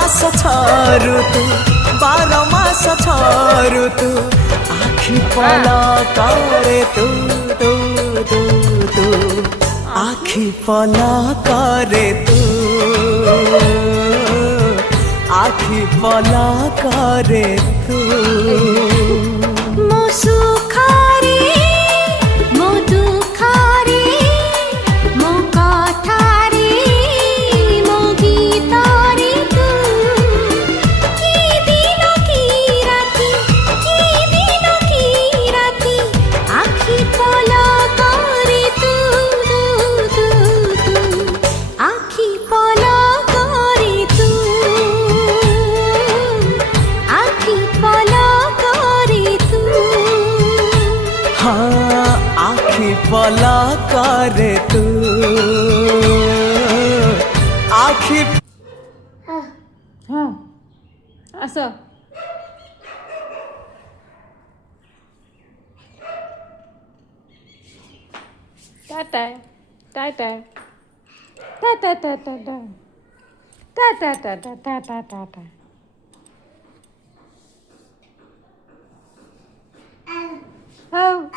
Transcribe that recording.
मास ऋतु 12 मास ऋतु आखि पलकरे तू तू तू तू आखि पलकरे तू आखि पलकरे तू मो सुखारे मो दुखारे मो कथारे मो गीतारे तू की दिन की राती आखि पलकरे तू तू तू आखि पलकरे तू आखि पलकरे तू हाँ आखि पलकरे तू आखि हां असं टाटा टाटा टाटा टाटा टाटा टाटा टाटा टाटा Oh.